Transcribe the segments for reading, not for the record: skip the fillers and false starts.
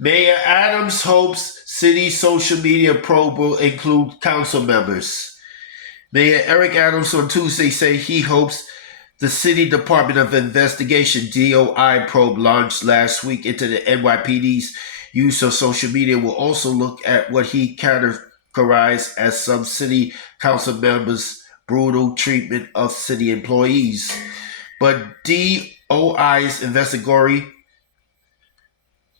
Mayor Adams hopes city social media probe will include council members. Mayor Eric Adams on Tuesday said he hopes the City Department of Investigation DOI probe launched last week into the NYPD's use of social media will also look at what he categorized as some city council members' brutal treatment of city employees. But DOI's investigatory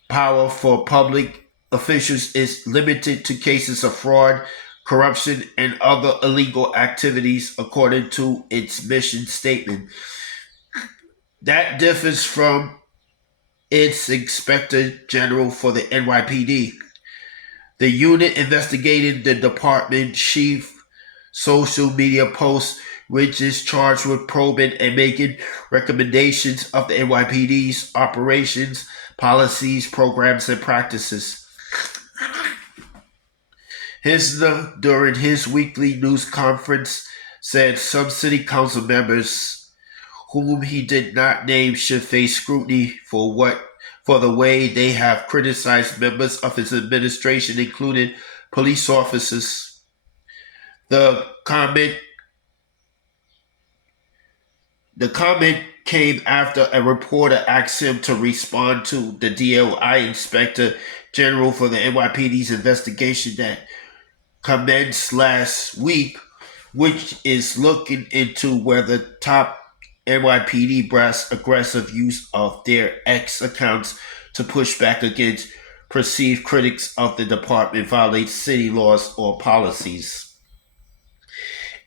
power for public officials is limited to cases of fraud, corruption, and other illegal activities, according to its mission statement. That differs from its Inspector General for the NYPD. The unit investigated the department chief social media posts, which is charged with probing and making recommendations of the NYPD's operations, policies, programs, and practices. Hisner, during his weekly news conference, said some city council members, whom he did not name, should face scrutiny for the way they have criticized members of his administration, including police officers. The comment the comment came after a reporter asked him to respond to the DOI Inspector General for the NYPD's investigation that commenced last week, which is looking into whether top NYPD brass aggressive use of their X accounts to push back against perceived critics of the department violates city laws or policies.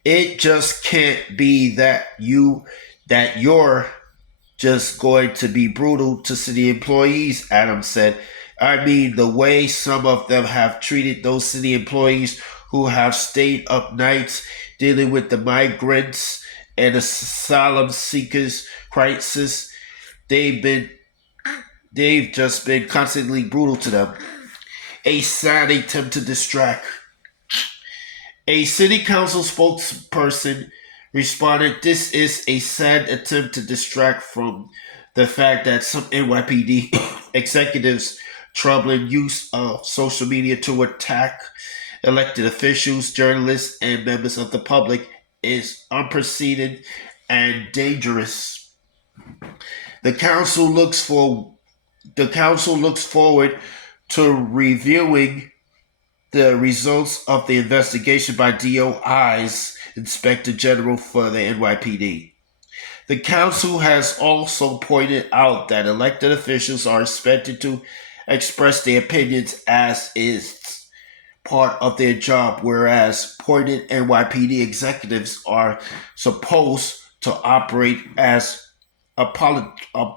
It just can't be that you're just going to be brutal to city employees, Adams said. I mean, the way some of them have treated those city employees who have stayed up nights dealing with the migrants and asylum seekers crisis, they've been they've just been constantly brutal to them. A sad attempt to distract. A city council spokesperson responded, "This is a sad attempt to distract from the fact that some NYPD executives' troubling use of social media to attack elected officials, journalists, and members of the public is unprecedented and dangerous. The council looks for the council looks forward to reviewing the results of the investigation by DOI's Inspector General for the NYPD. The council has also pointed out that elected officials are expected to express their opinions as is part of their job, whereas appointed NYPD executives are supposed to operate as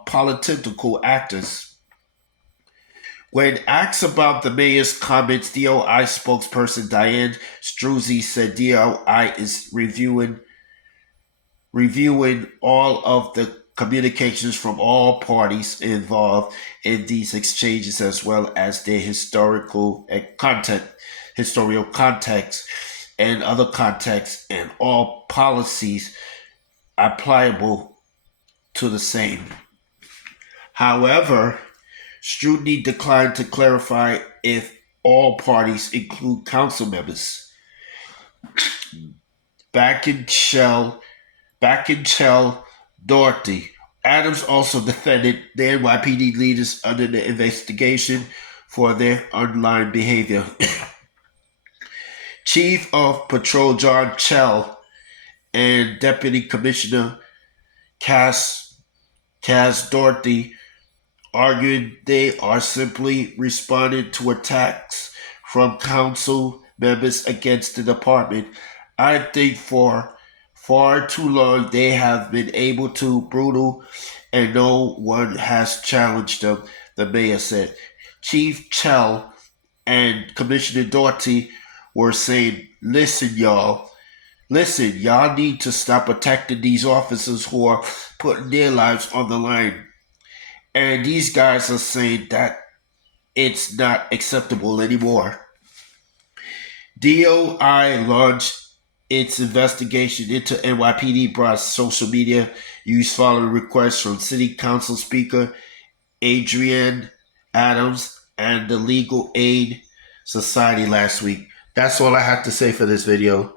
political actors. When asked about the mayor's comments, DOI spokesperson Diane Struzzi said DOI is reviewing all of the communications from all parties involved in these exchanges as well as their historical context and other contexts and all policies applicable to the same. However, Strudny declined to clarify if all parties include council members. Back in Shell, back in Shell Doherty. Adams also defended the NYPD leaders under the investigation for their online behavior. Chief of Patrol John Chell and Deputy Commissioner Cass Doherty argued they are simply responding to attacks from council members against the department. I think for far too long they have been able to brutal and no one has challenged them, the mayor said. Chief Chell and Commissioner Doherty were saying, listen, y'all need to stop protecting these officers who are putting their lives on the line. And these guys are saying that it's not acceptable anymore. DOI launched its investigation into NYPD broad social media use following requests from City Council Speaker Adrienne Adams and the Legal Aid Society last week. That's all I have to say for this video.